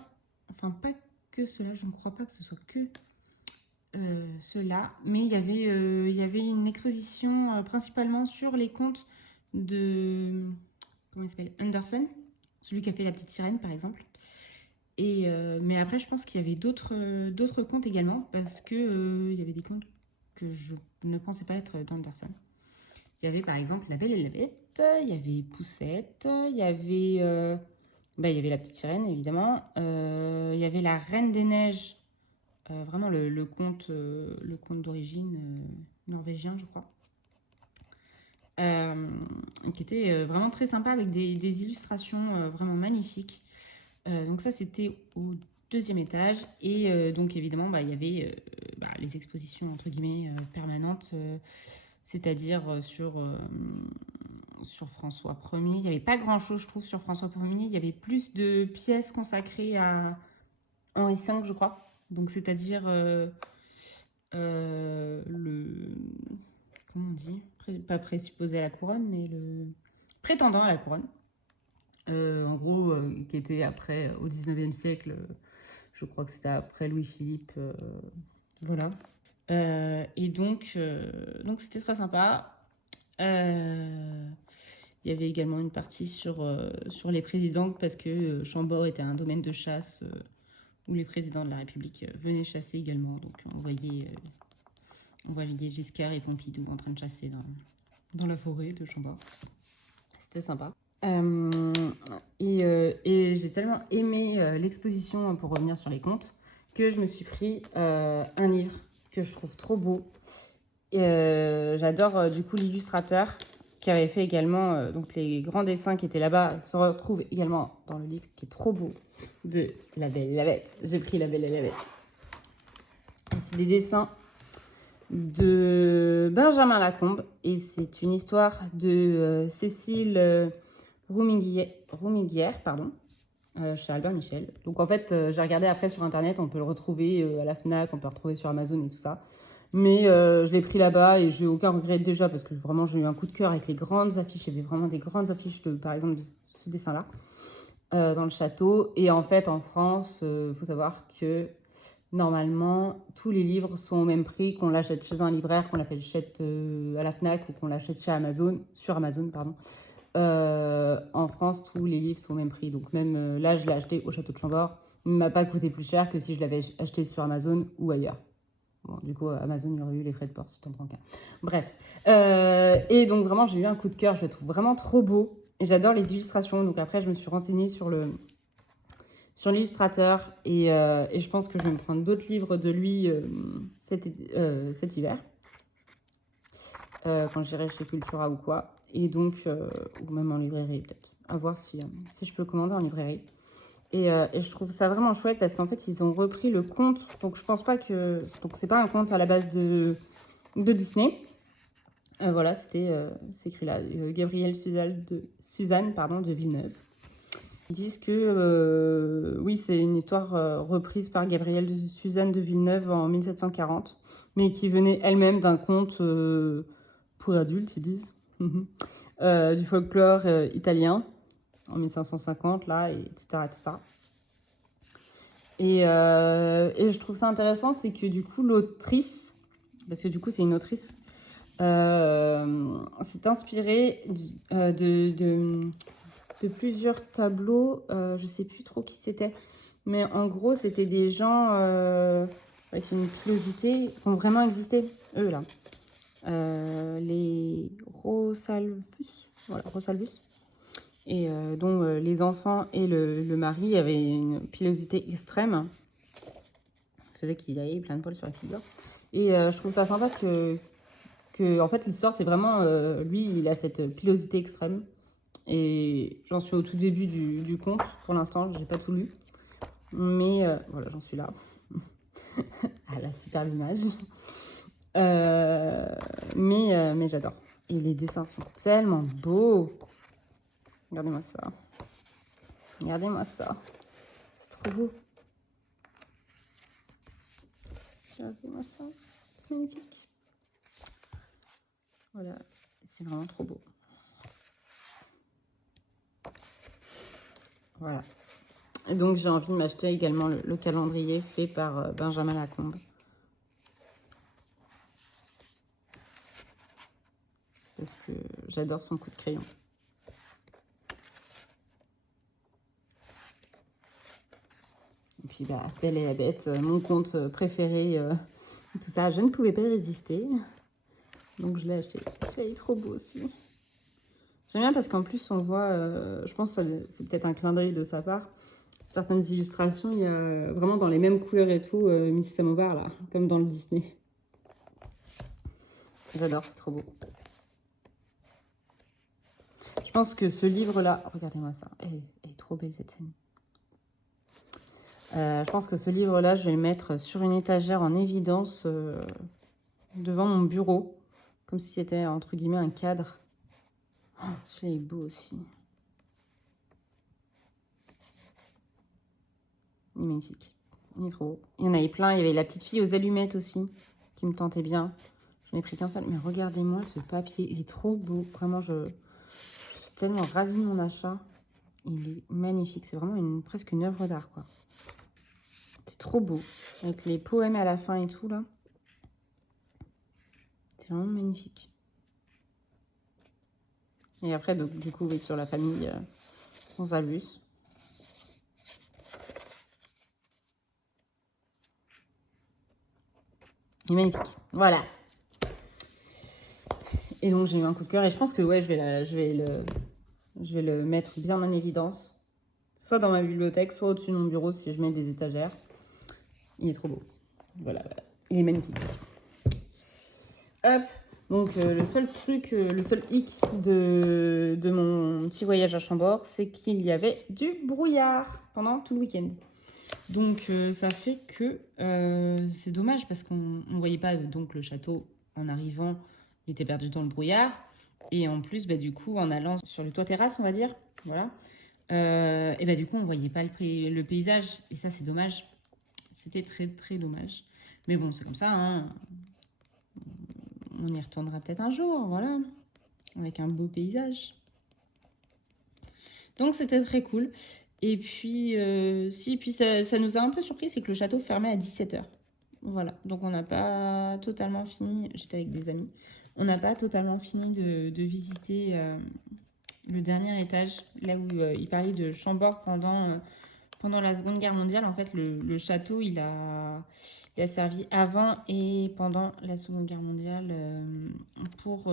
enfin pas que cela, je ne crois pas que ce soit que cela, mais il y avait une exposition principalement sur les contes de, comment il s'appelle, Andersen, celui qui a fait La Petite Sirène par exemple. Et mais après je pense qu'il y avait d'autres contes également, parce que il y avait des contes que je ne pensais pas être d'Andersen. Il y avait par exemple La Belle et la Bête, il y avait Poussette, il y avait bah, il y avait La Petite Sirène, évidemment. Il y avait La Reine des Neiges, vraiment le conte d'origine norvégien, je crois. Qui était vraiment très sympa avec des illustrations vraiment magnifiques. Donc ça, c'était au deuxième étage. Et donc, évidemment, bah, il y avait les expositions, entre guillemets, permanentes, c'est-à-dire sur François Ier. Il n'y avait pas grand-chose, je trouve, sur François Ier. Il y avait plus de pièces consacrées à Henri V, je crois. Donc, c'est-à-dire le... Comment on dit? Pas présupposé à la couronne, mais le prétendant à la couronne. En gros, qui était après, au 19e siècle, je crois que c'était après Louis-Philippe. Voilà. Et donc c'était très sympa. Il y avait également une partie sur les présidents, parce que Chambord était un domaine de chasse où les présidents de la République venaient chasser également. Donc on voyait Giscard et Pompidou en train de chasser dans la forêt de Chambord. C'était sympa. Et j'ai tellement aimé l'exposition, pour revenir sur les contes, que je me suis pris un livre que je trouve trop beau. J'adore du coup l'illustrateur qui avait fait également donc les grands dessins qui étaient là-bas se retrouvent également dans le livre qui est trop beau de La Belle et la Bête. J'ai pris La Belle et la Bête. Et c'est des dessins de Benjamin Lacombe et c'est une histoire de Cécile Roumiguière, chez Albert Michel. Donc en fait, j'ai regardé après sur internet, on peut le retrouver à la Fnac, on peut le retrouver sur Amazon et tout ça. Mais je l'ai pris là-bas et j'ai aucun regret déjà parce que vraiment j'ai eu un coup de cœur avec les grandes affiches. Il y avait vraiment des grandes affiches par exemple, de ce dessin-là dans le château. Et en fait, en France, faut savoir que normalement, tous les livres sont au même prix, qu'on l'achète chez un libraire, qu'on l'achète à la Fnac ou qu'on l'achète sur Amazon. En France, tous les livres sont au même prix. Donc même là, je l'ai acheté au château de Chambord. Il ne m'a pas coûté plus cher que si je l'avais acheté sur Amazon ou ailleurs. Bon, du coup, Amazon, il y aurait eu les frais de port si t'en prends qu'un. Bref. Et donc, vraiment, j'ai eu un coup de cœur. Je le trouve vraiment trop beau. Et j'adore les illustrations. Donc, après, je me suis renseignée sur l'illustrateur. Et je pense que je vais me prendre d'autres livres de lui cet hiver. Quand j'irai chez Cultura ou quoi. Et donc, ou même en librairie, peut-être. À voir si je peux commander en librairie. Et je trouve ça vraiment chouette parce qu'en fait, ils ont repris le conte. Donc, je pense pas que... Donc, c'est pas un conte à la base de Disney. Voilà, c'est écrit là. Gabrielle Suzanne de Villeneuve. Ils disent que, oui, c'est une histoire reprise par Gabrielle Suzanne de Villeneuve en 1740, mais qui venait elle-même d'un conte pour adultes, ils disent, du folklore italien en 1550, là, etc., etc. Et je trouve ça intéressant, c'est que du coup, l'autrice, parce que du coup, c'est une autrice, s'est inspirée de plusieurs tableaux. Je sais plus trop qui c'était, mais en gros, c'était des gens avec une pilosité qui ont vraiment existé, eux là. Les Rosalvus, voilà, Rosalvus. Et dont les enfants et le mari avaient une pilosité extrême. Ça faisait qu'il avait plein de poils sur la figure. Et je trouve ça sympa que en fait, l'histoire, c'est vraiment... lui, il a cette pilosité extrême. Et j'en suis au tout début du conte. Pour l'instant, j'ai pas tout lu. Mais voilà, j'en suis là. À la superbe image. Mais j'adore. Et les dessins sont tellement beaux. Regardez-moi ça. Regardez-moi ça. C'est trop beau. Regardez-moi ça. C'est magnifique. Voilà. C'est vraiment trop beau. Voilà. Et donc, j'ai envie de m'acheter également le calendrier fait par Benjamin Lacombe. Parce que j'adore son coup de crayon. Et puis, bah, Belle et la Bête, mon conte préféré, tout ça, je ne pouvais pas y résister. Donc, je l'ai acheté. Celui-là est trop beau aussi. J'aime bien parce qu'en plus, on voit, je pense que c'est peut-être un clin d'œil de sa part. Certaines illustrations, il y a vraiment dans les mêmes couleurs et tout, Miss Samovar, là, comme dans le Disney. J'adore, c'est trop beau. Je pense que ce livre-là, regardez-moi ça, elle est trop belle cette scène. Je pense que ce livre-là, je vais le mettre sur une étagère en évidence devant mon bureau, comme si c'était entre guillemets un cadre. Oh, celui-là est beau aussi. Il est magnifique. Il est trop beau. Il y en avait plein. Il y avait la petite fille aux allumettes aussi, qui me tentait bien. J'en ai pris qu'un seul. Mais regardez-moi ce papier. Il est trop beau. Vraiment, je suis tellement ravie de mon achat. Il est magnifique. C'est vraiment presque une œuvre d'art, quoi. C'est trop beau. Avec les poèmes à la fin et tout, là. C'est vraiment magnifique. Et après, donc, du coup, oui, sur la famille Gonzalus. Il est magnifique. Voilà. Et donc, j'ai eu un coup de cœur. Et je pense que ouais, je vais le mettre bien en évidence. Soit dans ma bibliothèque, soit au-dessus de mon bureau si je mets des étagères. Il est trop beau. Voilà, voilà. Il est magnifique. Hop. Donc, le seul truc, le seul hic de mon petit voyage à Chambord, c'est qu'il y avait du brouillard pendant tout le week-end. Donc, ça fait que c'est dommage parce qu'on ne voyait pas donc, le château en arrivant. Il était perdu dans le brouillard. Et en plus, bah, du coup, en allant sur le toit terrasse, on va dire, voilà, et bah, du coup, on ne voyait pas le paysage. Et ça, c'est dommage. C'était très, très dommage. Mais bon, c'est comme ça, hein. On y retournera peut-être un jour, voilà, avec un beau paysage. Donc, c'était très cool. Et puis, puis ça nous a un peu surpris, c'est que le château fermait à 17 h. Voilà, donc on n'a pas totalement fini, j'étais avec des amis, on n'a pas totalement fini de visiter le dernier étage, là où il parlait de Chambord pendant la Seconde Guerre mondiale. En fait, le château, il a servi avant et pendant la Seconde Guerre mondiale pour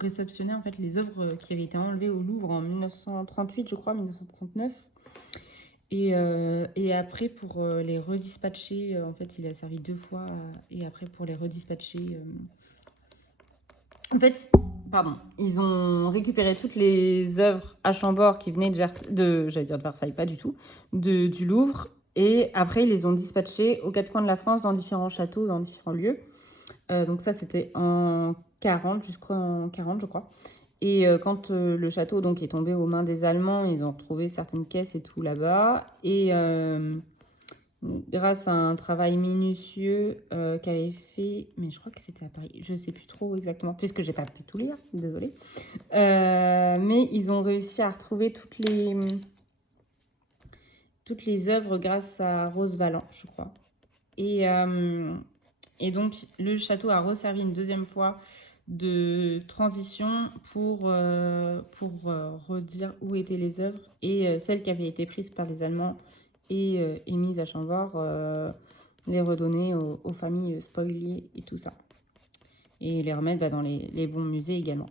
réceptionner en fait, les œuvres qui avaient été enlevées au Louvre en 1938, je crois, 1939. Et après, pour les redispatcher, en fait, il a servi 2 fois. Et après, pour les redispatcher... En fait, pardon, ils ont récupéré toutes les œuvres à Chambord qui venaient j'allais dire de Versailles, pas du tout, du Louvre. Et après, ils les ont dispatchées aux 4 coins de la France, dans différents châteaux, dans différents lieux. Donc ça, c'était en 40, jusqu'en 40, je crois. Et quand le château donc, est tombé aux mains des Allemands, ils ont retrouvé certaines caisses et tout là-bas. Et grâce à un travail minutieux qu'avait fait, mais je crois que c'était à Paris, je ne sais plus trop exactement, puisque j'ai pas pu tout lire, désolée. Mais ils ont réussi à retrouver toutes les œuvres grâce à Rose Valland, je crois. Et donc, le château a resservi une deuxième fois de transition pour redire où étaient les œuvres. Et celles qui avaient été prises par les Allemands et mises à Chambord, les redonner aux familles spoliées et tout ça. Et les remettre dans les bons musées également.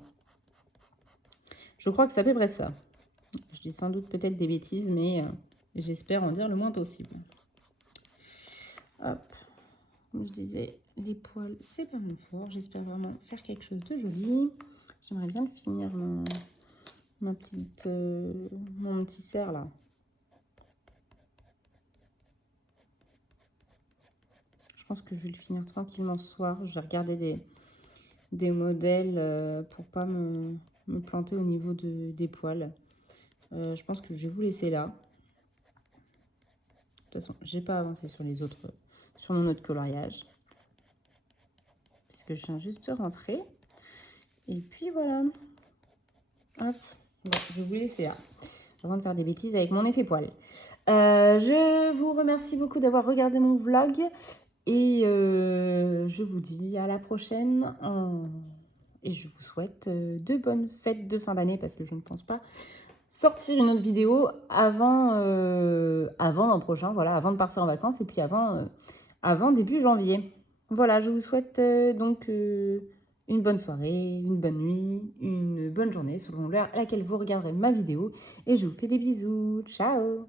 Je crois que c'est à peu près ça. Je dis sans doute peut-être des bêtises, mais j'espère en dire le moins possible. Hop. Comme je disais, les poils, c'est pas mon fort. J'espère vraiment faire quelque chose de joli. J'aimerais bien finir mon petit cerf là. Je pense que je vais le finir tranquillement ce soir. Je vais regarder des modèles pour pas me planter au niveau des poils. Je pense que je vais vous laisser là. De toute façon, j'ai pas avancé sur mon autre coloriage. Puisque je viens juste de rentrer. Et puis voilà. Hop. Bon, je vais vous laisser là. Avant de faire des bêtises avec mon effet poil. Je vous remercie beaucoup d'avoir regardé mon vlog. Et je vous dis à la prochaine. Et je vous souhaite de bonnes fêtes de fin d'année. Parce que je ne pense pas sortir une autre vidéo avant l'an prochain. Voilà, avant de partir en vacances. Et puis avant début janvier. Voilà, je vous souhaite donc une bonne soirée, une bonne nuit, une bonne journée selon l'heure à laquelle vous regarderez ma vidéo. Et je vous fais des bisous. Ciao!